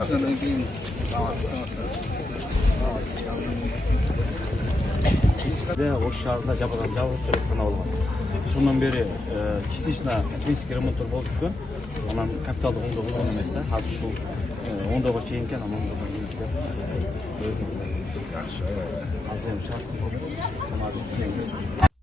Ош шаарында жабылган жалгыз төрөткана болгон. Ошондон бери частично техник ремонттор болуп жүргөн. Анан капиталдык оңдоо болгон эмес да. Азыр ушул оңдоого чейинки анан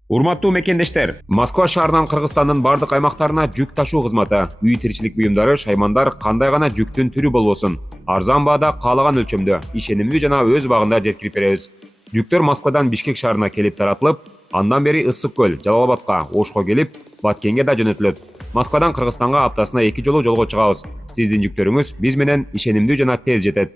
Урматтуу мекендештер, Москва шаарынан Кыргызстандын бардык аймактарына жүк ташуу кызматы, үй тиричилик буюмдары, шаймандар кандай гана жүктүн түрү болбосун, арзан баада каалаган өлчөмдө, ишенимдүү жана өз убагында жеткирип беребиз. Жүктөр Москвадан Бишкек шаарына келип таратылып, андан бери Ысык көл, Жалал-Абадка, Ошко келип, Баткенге да жөнөтүлөт. Москвадан Кыргызстанга аптасына 2 жолу жолго чыгабыз. Сиздин жүктөрүңүз биз менен ишенимдүү жана тез жетет.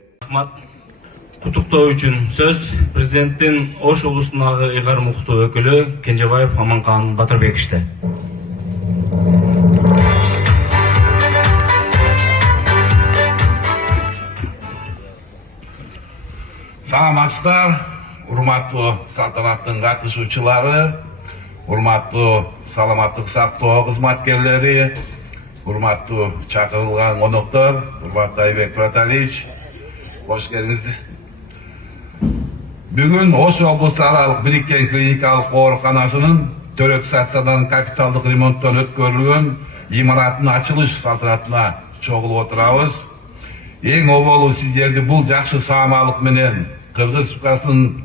Кутуктоо үчүн сөз президенттин Ош облусундагы ыйгар муктуу өкүлү Кенжебаев Аманкан Батырбековичте. Саламатсыздар, урматтуу салтанаттын катышуучулары, урматтуу саламаттык сактоо кызматкерлери, урматтуу чакырылган коноктор, урматтуу Айбек Праталич, кош келиңиздер. Бүгүн Ош облусту аралык бириккен клиникалык ооруканасынын төрөт стациядан капиталдык ремонттон өткөрүлгөн имараттын ачылыш салтанатына чогулуп отурабыз. Эң оболу сиздерди бул жакшы саамалык менен Кыргыз Республикасынын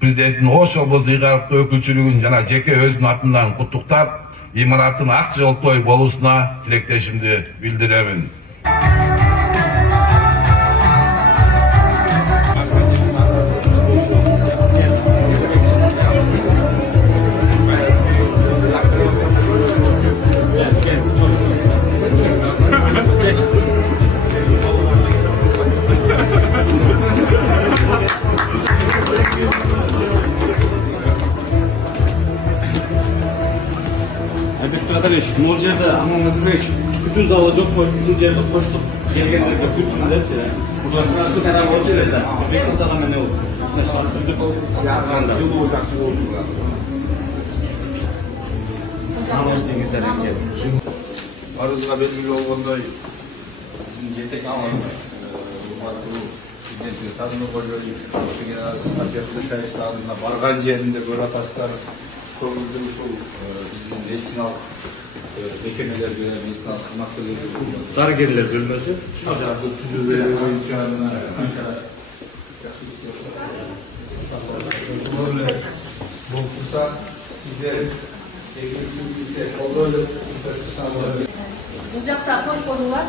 президентин Ош облусту ыйгарыктуу өкүлчүлүгүн жана жеке өзүнүн атынан куттуктап, имараттын ак жолтой болуусуна тилектешимди билдиребин. Мол жерде Аман Мөкмөш бүтүн залы жок коюп, ушул жерди коштук. Келгендерге күтсүн депчи. Кудасына кара болчу эле да. 5 жылга менен болду. Жылуу жакшы болду. Намаз деңиздер экен. Арызга белгилүү болгондой, биздин жетекчи президенттин Садыр Кожоевич, Алберт Шайыстарына барган жеринде көрө атасыздар. Көңүлдүү ушул биздин медициналык мекемелерге, медициналык кызматкерлерге, Дарыгерлер бөлмөсү шаардык түзүү боюнча канча болуп турса, сиздер Бул жакта кош болуулар.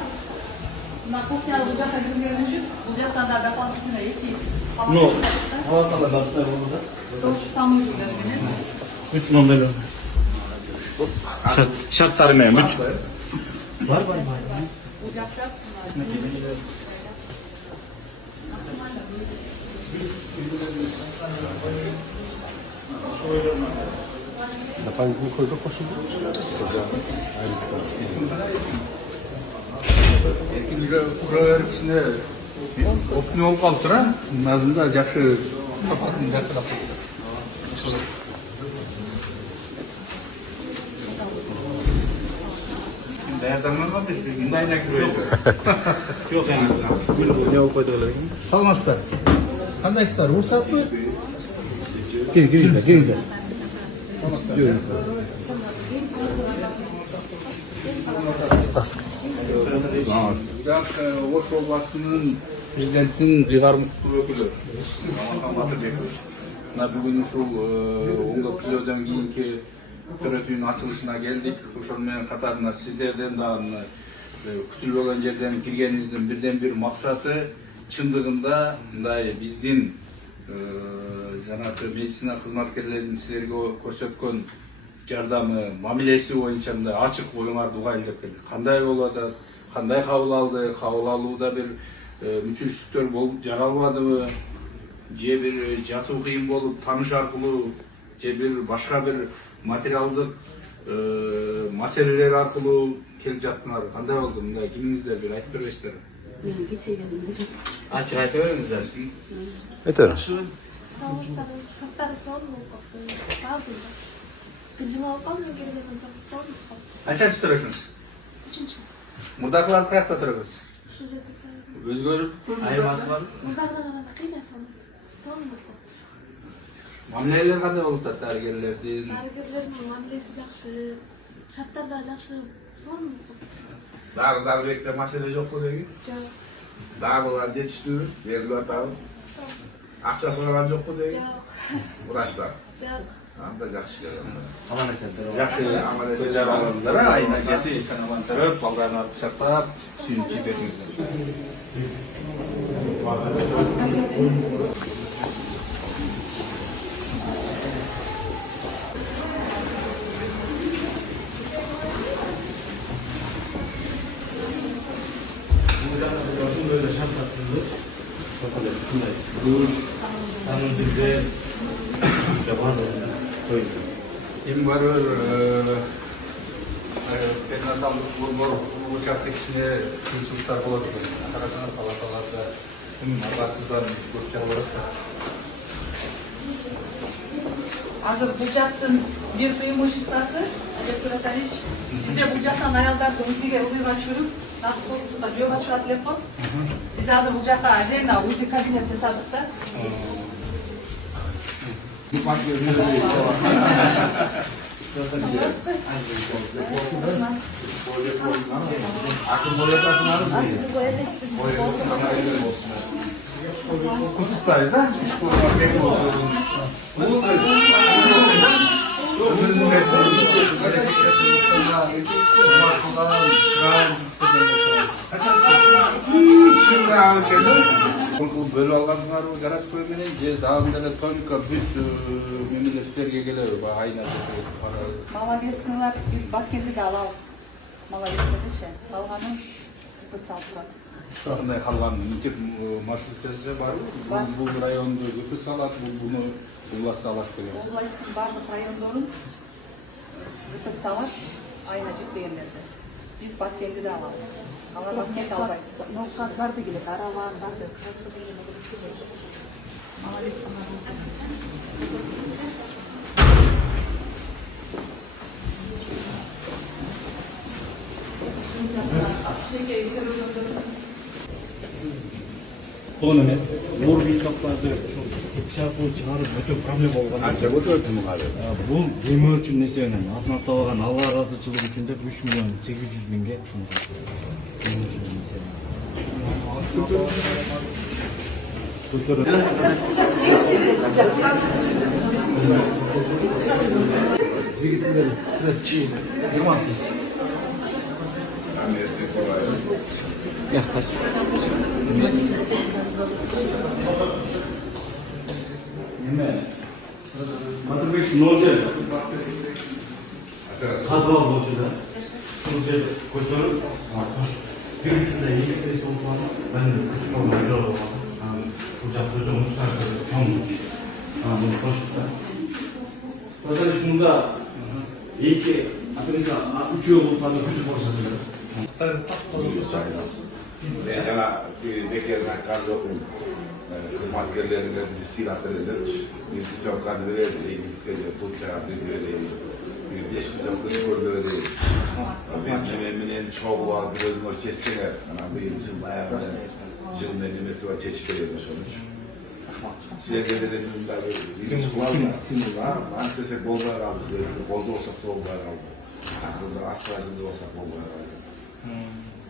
Мына кухнялык бул жакка кирген үчүн бул жактан да дополнительно эки палаталар барса болду да. самый менен. Бүт мондой шарттары менен бүт. Бар. Бул жакта Дополнительный койка кошулду. эркиндиги кура кичине опный болуп калыптыр, а? Назында жакшы сапатын жакшылап калыптыр. Даярданганбыз биз мындайына кирбейбиз. Жок эми. Не болуп койдук эле. Саламатсыздар. Кандайсыздар? Уруксатпы? Кириңиздер. Ош областынын президенттин ыйгар муктуу өкүлү Аманкан Батырбекович. Мына бүгүн ушул оңдоп түзөөдөн кийинки төрөтүүнүн ачылышына келдик. Ошол менен катарында сиздерден дагы күтүлбөгөн жерден киргенибиздин бирден бир максаты чындыгында мындай биздин жанагы медицина кызматкерлеринин силерге көрсөткөн жардамы, мамилеси боюнча мындай ачык оюңарды угайлы деп келдик. Кандай болуп атат, кандай кабыл алды, кабыл алууда бир мүчүлчүктөр болуп жаралбадыбы, же бир жатуу кыйын болуп тааныш аркылуу, же бир башка бир материалдык маселелер аркылуу келип жаттыңар. Кандай болду? Мындай кимиңиздер бир айтып бересиздерби? Ачык айтып бериңиздер. Айта бериңиз. Канчанчы төрөшүңүз? 3-чү. Мурдакыларды каякта төрөбүз? Özgürlük ayırması var. Muzarda qarab qiynasan. Sog'liq topmish. Mamleler qanday bo'lib turadi dәрігерлердин? Dərgərlərin müamiləsi yaxşı, şartlar yaxşı. Sog'liq topmish. Darbekte mesele yok mu dedi? Yo'q. Darbeler yetiştiriyor, veriliyor tabi. Akçası olan yok mu dedi? Yo'q. Uğraşlar. Yo'q. Anda yaxşı geldi. Aman esendir. Yaxshi ko'char odamlar aynan ketib, eshikdan alantirib, bog'larni olib pichoqlab, suyini ichib berganlar. Böyle şartlarında duruş, tanıdığı yapan koyuyor. Endi baribir perinatallik o'chaqda kichkina qiyinchiliklar bo'ladi. Qarasanglar palatalarda orqasizdan ko'p chaqiradi. Hazır bucaktın bir преимуществосы, Виктор Анатольевич, bizde bucaktan ayaldарды УЗИге ылдыйга түшүрүп, статус корпусуна жөө чыгат телефон. Биз азыр бужакка отдельно УЗИ кабинет жасадык да. Kutluktayız ha? Pek olsun. Şimdi abi geldi. Bölü algasınlar mı? Garas koymayın. Dağımda tonika büt memleketlerge gelir. Ayna Маловесныйлар биз Баткендиге алабыз. Маловестерчи. Калганын Кыпыт-Салпан. Шундай қалған мектеп маршрутасы бар. Бұл районды өтіп салат, бұны областта алат деген. Областын барлык райондорун Кыпыт салат, айына жетпегендерди. Биз Баткендиде алабыз. Алар Баткенди албайт. Нооказдарды келет, аравандарды. Бұл емес, ор бейсаптарды тепкіш арқылы шығарып өте проблема болған. Anca bu dörtümü kalır. Бұл демir үшін несиенен алтын Алла разычылык үшін деп 3 миллион 800 миңге Hani esnek olayı. Yaklaş. Matematik ne olacak? Kadro olacak. Şunu koşuyoruz. Bir üçünde iyi bir şey olmalı. Ben de küçük olmalı. Hocam hocam çok bunu koştukta. Zaten şunda iyi ki mesela 3 yıl olmadı küçük olsa Yana bekerden kaldı okuyun. Hizmetlerine bir silah verilmiş. Bir tutam kadar verildi. Tutsa verildi. Bir 5 milyon kısmı verildi. Benim çoğu var bir özüm hoş kesseler. Benim için bayağı jılda nimeti var çeşit veriyor sonuç. Size de dedim bir sinir var. Antesek bollar aldı. Bolda olsak da bollar aldı. Aklımda astrajında olsak bollar aldı.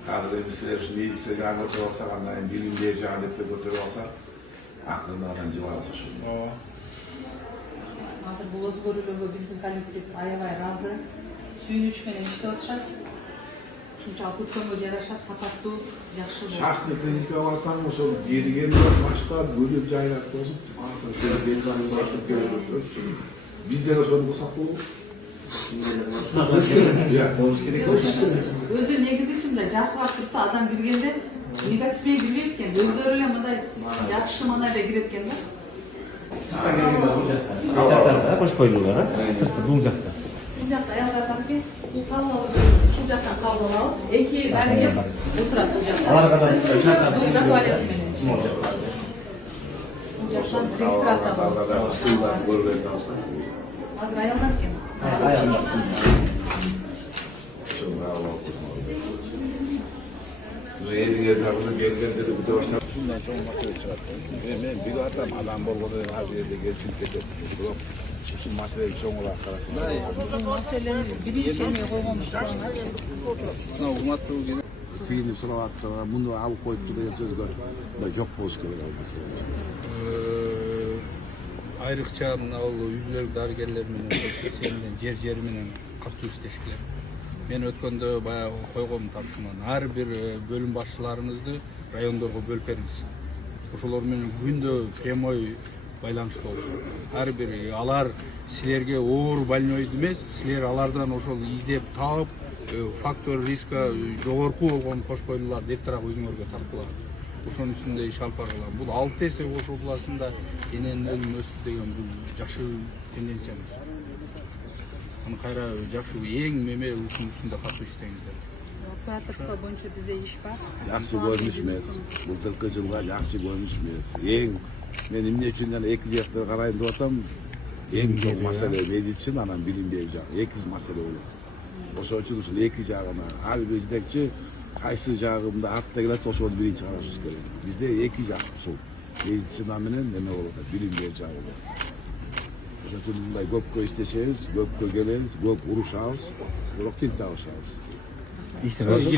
Kadro emisiler için iyi istihdam olsa, anlayın bilim diye cehanetle götürüyorsa, aklımda öğrenciler olsa şunu. Hazır bu özgürlüğü bizim kolektif ayabay razı. Suyun içmenen işte atışat. Şunçal kutkönü yaraşat, sapatlı, yaxşı olur. Şahsını klinikte varsan o sonra geri başlar, böyle cahilak olsun, artık şöyle bir zanımız artık görüyoruz. Bizlere sonra bu sapı olur. Özü negiz içinde jarqырап tursa adam kirgende негативге кирбейт экен. Өздөрү эле мындай жакшы манайда кирет экен да. Koş koydular ha? Бұл жақта. Бул жакта аялдар барки, бул кабыл ушул жактан кабыл алабыз. Эки дарыгер отурат бул жакта. Аларга да Бул да туалет менен. Бул жактан регистрация болот. Азыр аялдар экен. Şundan çok masaya çıkarttım. Ben bir adam bolgoda her yerde gelsin ketip. Biroq şu masalaga soň olarak karasın. Bu meselenin birinci şeyini koymamış olan Mына урматтуу Fiini sorap attılar. Bunu alıp koyup degan sözgө жок болуш керек ал маселе. айрыкча мына бул үйлөр дарыгерлер менен сел менен жер менен катуу иштешкилер. Мен өткөндө баягы койгом тапшырманы. Ар бир бөлүм башчыларыңызды райондорго бөлүп бериңиз. Ошолор менен күндө прямой байланышта болсун. Ар бир алар силерге оор больной эмес, силер алардан ошол издеп таап, фактор риска жогорку болгон кош бойлуулар дептирак өзүңөргө тарткыла. Ошонун үстүндө иш алып баргыла. Бул 6 эсе Ош областында эненин өлүмү өстү деген бул жакшы тенденция эмес. Аны кайра жакшы эң меме ушунун үстүндө катуу иштеңиздер. Операторство боюнча бизде иш бар. Yaxşı görünüş emес. Былтыркы жылга жакшы көрүнүш эмес. Эң мен эмне үчүн жана эки жакты карайын деп атам. Эң чоң маселе медицина анан билим берүү жагы. Эки маселе болот. Ошон үчүн ушул эки жагына ар бир жетекчи кайсы жагымда артта келсе ошону биринчи карашыбыз керек. Бизде эки жак ушул медицина менен эме болот, билим берүү жагы болот. Ошон үчүн мындай көпкө иштешебиз, көпкө келебиз, көп урушабыз, бирок тил табышабыз. İşte nasıl?